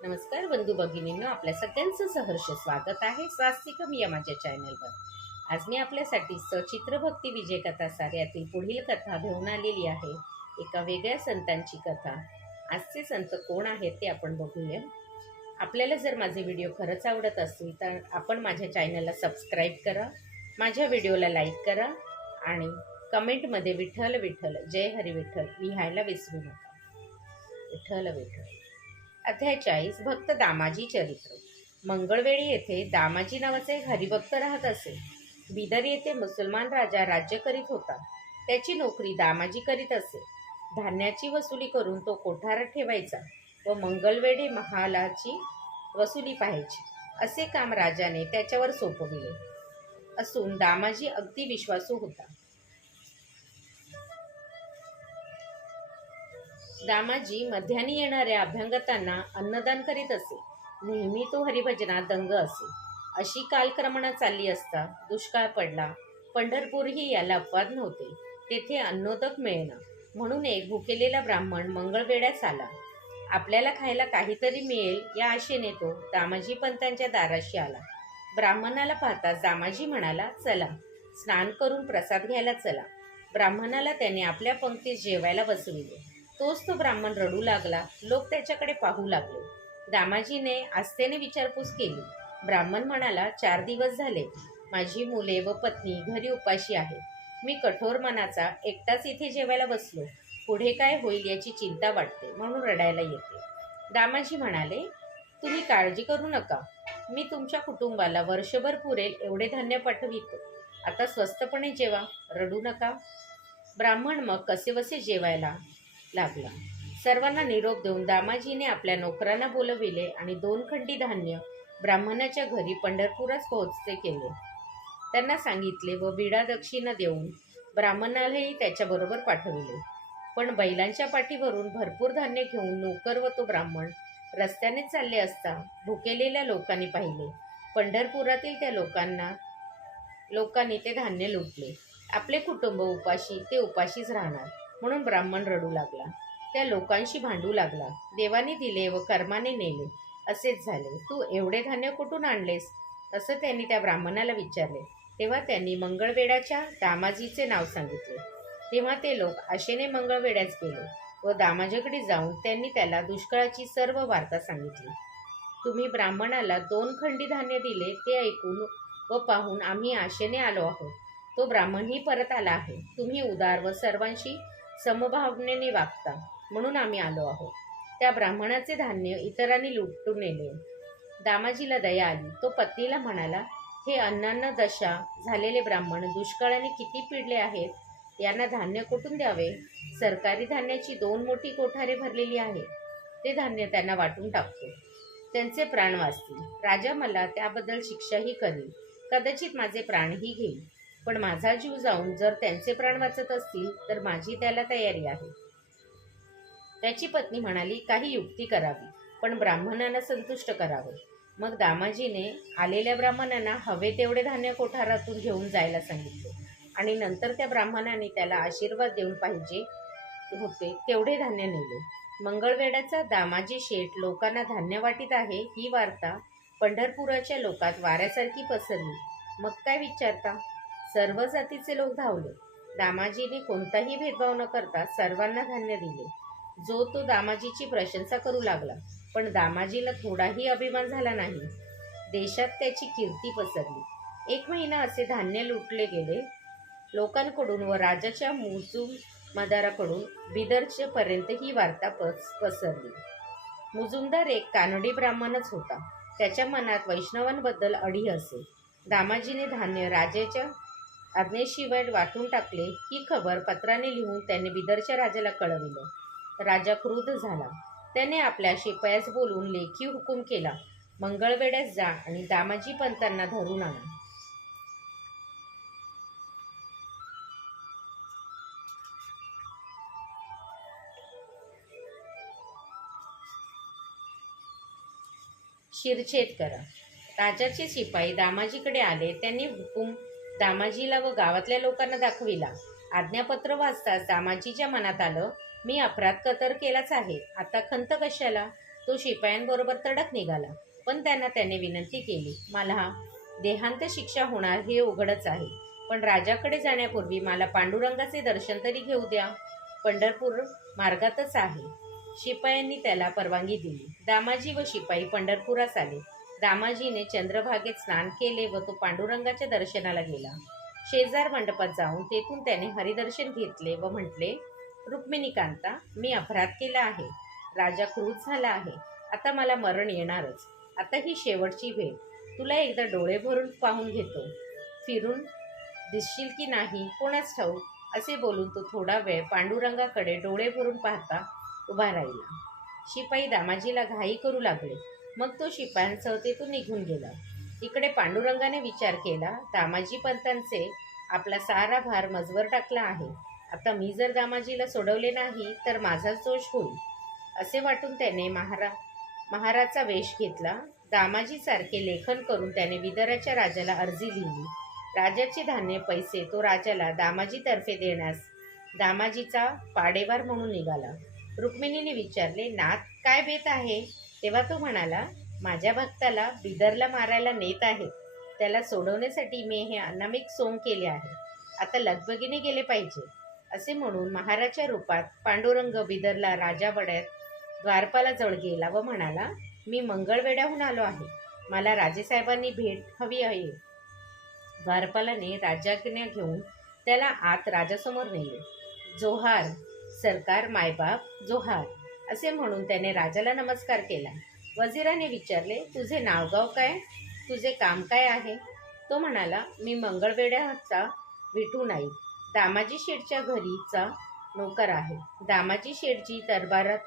नमस्कार बंधू भगिनींनो आपल्या सगळ्यांचं सहर्ष स्वागत आहे स्वास्तिकम या माझ्या चॅनलवर. आज मी आपल्यासाठी सचित्र भक्ती विजय कथा साऱ्यातील पुढील कथा घेऊन आलेली आहे. एका वेगळ्या संतांची कथा. आजचे संत कोण आहेत ते आपण बघूया. आपल्याला जर माझे व्हिडिओ खरंच आवडत असतील तर आपण माझ्या चॅनलला सबस्क्राईब करा माझ्या व्हिडिओला लाईक करा आणि कमेंटमध्ये विठ्ठल विठ्ठल जय हरी विठ्ठल लिहायला विसरू नका. विठ्ठल विठ्ठल. अध्याय चाळीस भक्त दामाजी चरित्र. मंगळवेळी येथे दामाजी नावाचे हरिभक्त राहत असे. बिदर येथे मुसलमान राजा राज्य करीत होता. त्याची नोकरी दामाजी करीत असे. धान्याची वसुली करून तो कोठारात ठेवायचा व मंगळवेळी महालाची वसुली पाहायची असे काम राजाने त्याच्यावर सोपविले. असून दामाजी अगदी विश्वासू होता. दामाजी मध्यानी येणाऱ्या अभ्यंगतांना अन्नदान करीत असे. नेहमी तो हरिभजनात दंग असे. अशी कालक्रमणा चालली असता दुष्काळ पडला. पंढरपूरही याला अपवाद नव्हते. तेथे अन्नोदक मिळेना. म्हणून एक भुकेलेला ब्राह्मण मंगळवेड्यास आला. आपल्याला खायला काहीतरी मिळेल या आशेने तो दामाजी पंतांच्या दाराशी आला. ब्राह्मणाला पाहता दामाजी म्हणाला चला. स्नान करून प्रसाद घ्यायला चला. ब्राह्मणाला त्याने आपल्या पंक्तीत जेवायला बसविले. तोच तो ब्राह्मण रडू लागला. लोक त्याच्याकडे पाहू लागले. दामाजीने आस्थेने विचारपूस केली. ब्राह्मण म्हणाला चार दिवस झाले. माझी मुले व पत्नी घरी उपाशी आहेत. मी कठोर मनाचा एकटाच इथे जेवायला बसलो. पुढे काय होईल याची चिंता वाटते म्हणून रडायला येते. दामाजी म्हणाले तुम्ही काळजी करू नका. मी तुमच्या कुटुंबाला वर्षभर पुरेल एवढे धान्य पाठवितो. आता स्वस्तपणे जेवा. रडू नका. ब्राह्मण मग कसेबसे जेवायला लागला सर्वांना निरोप देऊन दामाजीने आपल्या नोकरांना बोलविले आणि दोन खंडी धान्य ब्राह्मणाच्या घरी पंढरपुरात पोहोचते केले. त्यांना सांगितले व विडा दक्षिणा देऊन ब्राह्मणालाही त्याच्याबरोबर पाठविले. पण बैलांच्या पाठीवरून भरपूर धान्य घेऊन नोकर व तो ब्राह्मण रस्त्याने चालले असता भुकेलेल्या लोकांनी पाहिले. पंढरपुरातील त्या लोकांना लोकांनी ते धान्य लुटले. आपले कुटुंब उपाशी ते उपाशीच राहणार. म्हणून ब्राह्मण रडू लागला. त्या लोकांशी भांडू लागला. देवाने दिले व कर्माने नेले. असेच झाले. तू एवढे धान्य कुठून आणलेस? असं त्यांनी त्या ब्राह्मणाला विचारले. तेव्हा त्यांनी मंगळवेड्याच्या दामाजीचे नाव सांगितले. तेव्हा ते लोक आशेने मंगळवेड्यास गेले व दामाजीकडे जाऊन त्यांनी त्याला दुष्काळाची सर्व वार्ता सांगितली. तुम्ही ब्राह्मणाला दोन खंडी धान्य दिले ते ऐकून व पाहून आम्ही आशेने आलो आहोत. तो ब्राह्मणही परत आला आहे. तुम्ही उदार व सर्वांशी समभावनेने वागता. म्हणून आम्ही आलो आहोत. त्या ब्राह्मणाचे धान्य इतरांनी लुटून नेले. दामाजीला दया आली. तो पत्नीला म्हणाला हे अन्नान्न दशा झालेले ब्राह्मण दुष्काळाने किती पिडले आहेत? यांना धान्य कुठून द्यावे? सरकारी धान्याची दोन मोठी कोठारे भरलेली आहे ते धान्य त्यांना वाटून टाकतो. त्यांचे प्राण वाचतील. राजा मला त्याबद्दल शिक्षाही करेल. कदाचित माझे प्राणही घेईल. पण माझा जीव जाऊन जर त्यांचे प्राण वाचत असतील तर माझी त्याला तयारी आहे. त्याची पत्नी म्हणाली काही युक्ती करावी पण ब्राह्मणांना संतुष्ट करावे. मग दामाजीने आलेल्या ब्राह्मणांना हवे तेवढे धान्य कोठारातून घेऊन जायला सांगितले. आणि नंतर त्या ब्राह्मणाने त्याला आशीर्वाद देऊन पाहिजे होते तेवढे धान्य नेले. मंगळवेड्याचा दामाजी शेठ लोकांना धान्य वाटीत आहे ही वार्ता पंढरपुराच्या लोकात वाऱ्यासारखी पसरली. मग काय विचारता? सर्व जातीचे लोक धावले. दामाजीने कोणताही भेदभाव न करता सर्वांना धान्य दिले. जो तो दामाजीची प्रशंसा करू लागला पण दामाजीला थोडाही अभिमान झाला नाही. देशात त्याची कीर्ती पसरली. एक महिना असे धान्य लुटले गेले. लोकांकडून व राजाच्या मुजूम मदाराकडून बिदरच्यापर्यंत ही वार्ता पस पसरली. मुजुमदार एक कानडी ब्राह्मणच होता. त्याच्या मनात वैष्णवांबद्दल अडी असे. दामाजीने धान्य राजाच्या आज्ञेशिवाय वाटून टाकले ही खबर पत्राने लिहून त्याने बिदरच्या राजाला कळविलं. राजा क्रुद्ध झाला. त्याने आपल्या शिपायास बोलून लेखी हुकूम केला. मंगळवेड्यास जा आणि दामाजी पंतांना धरून आणा. शिरछेद करा. राजाचे शिपाई दामाजीकडे आले. त्यांनी हुकूम दामाजीला व गावातल्या लोकांना दाखविला. आज्ञापत्र वाचताच दामाजीच्या मनात आलं मी अपराध कतर केलाच आहे. आता खंत कशाला? तो शिपायांबरोबर तडक निघाला. पण त्यांना त्याने विनंती केली मला देहांत शिक्षा होणार हे उघडच आहे. पण राजाकडे जाण्यापूर्वी मला पांडुरंगाचे दर्शन तरी घेऊ द्या. पंढरपूर मार्गातच आहे. शिपायांनी त्याला परवानगी दिली. दामाजी व शिपाई पंढरपुरास आले. दामाजीने चंद्रभागेत स्नान केले व तो पांडुरंगाच्या दर्शनाला गेला. शेजार मंडपात जाऊन तेथून त्याने हरिदर्शन घेतले व म्हटले रुक्मिणीकांता मी अपराध केला आहे. राजा क्रूध झाला आहे. आता मला मरण येणारच. आता ही शेवटची भेट. तुला एकदा डोळे भरून पाहून घेतो. फिरून दिसशील की नाही कोणाच ठाऊक असे बोलून तो थोडा वेळ पांडुरंगाकडे डोळे भरून पाहता उभा राहिला. शिपाई दामाजीला घाई करू लागले. मग तो शिपायांसह तेथून निघून गेला. इकडे पांडुरंगाने विचार केला दामाजी पंतांचे आपला सारा भार मजवर टाकला आहे. आता मी जर दामाजीला सोडवले नाही तर माझाच दोष होईल असे वाटून त्याने महारा महाराजचा वेश घेतला. दामाजीसारखे लेखन करून त्याने विदराच्या राजाला अर्जी लिहिली राजाचे धान्य पैसे तो राजाला दामाजीतर्फे देण्यास दामाजीचा पाडेवार म्हणून निघाला. रुक्मिणीने विचारले नाथ काय बेत आहे? तेव्हा तो म्हणाला माझ्या भक्ताला बिदरला मारायला नेत आहेत त्याला सोडवण्यासाठी मी हे अनामिक सोंग केले आहे. आता लगबगीने गेले पाहिजे. असे म्हणून महाराजच्या रूपात पांडुरंग बिदरला राजा बड्यात द्वारपालाजवळ गेला व म्हणाला मी मंगळवेड्याहून आलो आहे. मला राजेसाहेबांनी भेट हवी आहे. द्वारपालाने राजाज्ञा घेऊन त्याला आत राजासमोर नेले. जोहार सरकार मायबाप जोहार. असे म्हणून त्याने राजाला नमस्कार केला. वजिराने विचारले तुझे नावगाव काय? तुझे काम काय आहे? तो म्हणाला मी मंगळवेड्याचा विठू नाईक दामाजी शेठच्या घरीचा नोकर आहे. दामाजी शेठजी दरबारात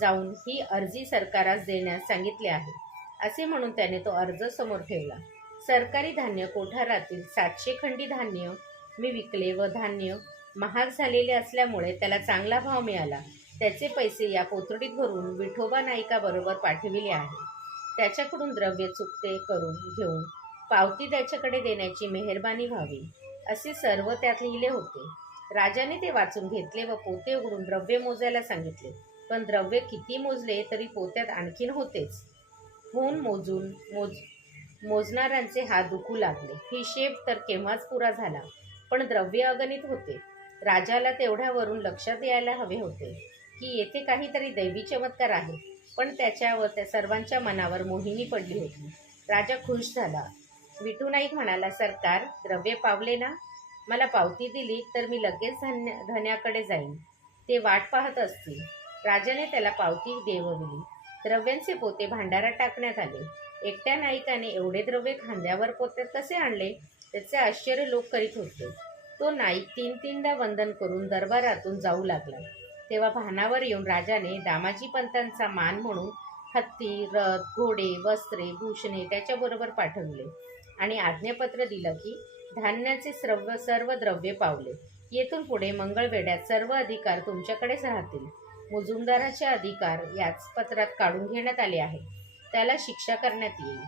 जाऊन ही अर्जी सरकारास देण्यास सांगितले आहे. असे म्हणून त्याने तो अर्ज समोर ठेवला. सरकारी धान्य कोठारातील सातशे खंडी धान्य मी विकले व धान्य महाग झालेले असल्यामुळे त्याला चांगला भाव मिळाला. त्याचे पैसे या पोतडीत भरून विठोबा नायिकाबरोबर पाठविले आहे. त्याच्याकडून द्रव्य चुकते करून घेऊन पावती त्याच्याकडे देण्याची मेहरबानी व्हावी असे सर्व त्यात लिहिले होते. राजाने ते वाचून घेतले व पोते उघडून द्रव्य मोजायला सांगितले. पण द्रव्य किती मोजले तरी पोत्यात आणखीन होतेच. होऊन मोजून मोज मोजणाऱ्यांचे हात दुखू लागले. हिशेब तर केव्हाच पुरा झाला पण द्रव्य अगणित होते. राजाला तेवढ्यावरून लक्षात यायला हवे होते. की येथे काहीतरी दैवी चमत्कार आहे. पण त्याच्यावर त्या सर्वांच्या मनावर मोहिनी पडली होती. राजा खुश झाला. विठू नाईक म्हणाला सरकार द्रव्य पावले ना? मला पावती दिली तर मी लगेच धन्य धन्याकडे जाईन. ते वाट पाहत असतील. राजाने त्याला पावती देवविली. द्रव्यांचे पोते भांडारात टाकण्यात आले. एकट्या नाईकाने एवढे द्रव्य खांद्यावर पोत्यात कसे आणले? त्याचे आश्चर्य लोक करीत होते. तो नाईक तीन तीनदा वंदन करून दरबारातून जाऊ लागला. तेव्हा भानावर येऊन राजाने दामाजी पंतांचा मान म्हणून हत्ती रथ घोडे वस्त्रे भूषणे त्याच्याबरोबर पाठवले. आणि आज्ञापत्र दिलं की धान्याचे सर्व सर्व द्रव्य पावले. येथून पुढे मंगळवेड्यात सर्व अधिकार तुमच्याकडेच राहतील. मुजुमदाराचे अधिकार याच पत्रात काढून घेण्यात आले आहे त्याला शिक्षा करण्यात येईल.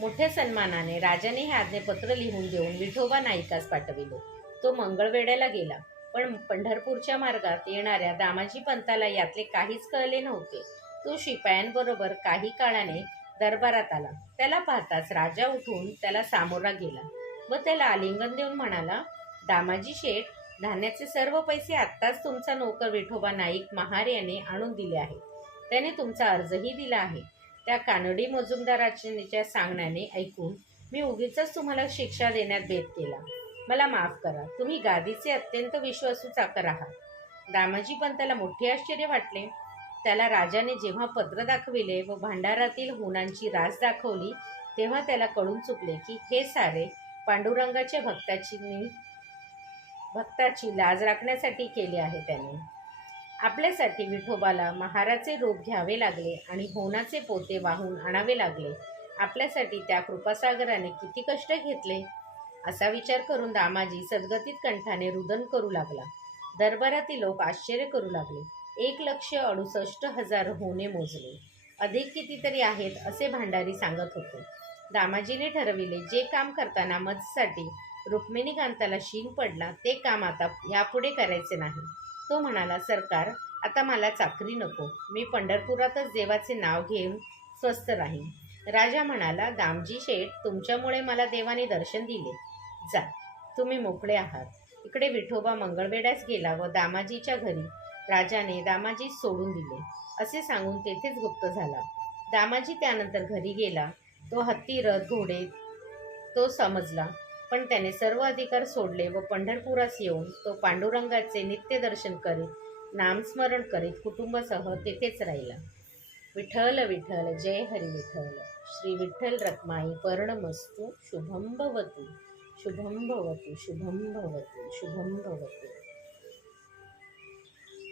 मोठ्या सन्मानाने राजाने हे आज्ञापत्र लिहून देऊन विठोबा नाईकास पाठविले. तो मंगळवेड्याला गेला. पण पंढरपूरच्या मार्गात येणाऱ्या दामाजी पंताला यातले काहीच कळले नव्हते. तो शिपायांबरोबर काही काळाने दरबारात आला. त्याला पाहताच राजा उठून त्याला सामोरा गेला व त्याला आलिंगन देऊन म्हणाला दामाजी शेठ धान्याचे सर्व पैसे आत्ताच तुमचा नोकर विठोबा नाईक महार याने आणून दिले आहेत. त्याने तुमचा अर्जही दिला आहे. त्या कानडी मजुमदाराच्या सांगण्याने ऐकून मी उगीच तुम्हाला शिक्षा देण्यात भेद केला. मला माफ करा. तुम्ही गादीचे अत्यंत विश्वासू चाकर आहात. दामाजी पंताला मोठे आश्चर्य वाटले. त्याला राजाने जेव्हा पत्र दाखविले व भांडारातील हुनांची रास दाखवली तेव्हा त्याला कळून चुकले की हे सारे पांडुरंगाच्या भक्ताची भक्ताची लाज राखण्यासाठी केले आहे त्याने. आपल्यासाठी विठोबाला महाराचे रूप घ्यावे लागले आणि होनाचे पोते वाहून आणावे लागले. आपल्यासाठी त्या कृपासागराने किती कष्ट घेतले? असा विचार करून दामाजी सदगतीत कंठाने रुदन करू लागला. दरबारातील लोक आश्चर्य करू लागले. एक लक्ष अडुसष्ट हजार होणे मोजले. अधिक कितीतरी आहेत असे भांडारी सांगत होते. दामाजीने ठरविले जे काम करताना मजसाठी रुक्मिणीकांताला शीन पडला ते काम आता यापुढे करायचे नाही. तो म्हणाला सरकार आता मला चाकरी नको. मी पंढरपुरातच देवाचे नाव घेऊन स्वस्थ राहीन. राजा म्हणाला दामजी शेठ तुमच्यामुळे मला देवाने दर्शन दिले. जा तुम्ही मोकळे आहात. इकडे विठोबा मंगळवेढ्यास गेला व दामाजीच्या घरी राजाने दामाजी सोडून दिले. असे सांगून तेथेच गुप्त झाला. दामाजी त्यानंतर घरी गेला. तो हत्ती रथ घोडे तो समजला. पण त्याने सर्व अधिकार सोडले व पंढरपुरास येऊन तो पांडुरंगाचे नित्य दर्शन करीत नामस्मरण करीत कुटुंबासह तेथेच राहिला. विठ्ठल विठ्ठल जय हरी विठ्ठल. श्री विठ्ठल रखमाई पर्णमस्तु शुभम भवतु शुभम भवतु शुभम भवतु शुभम भवतु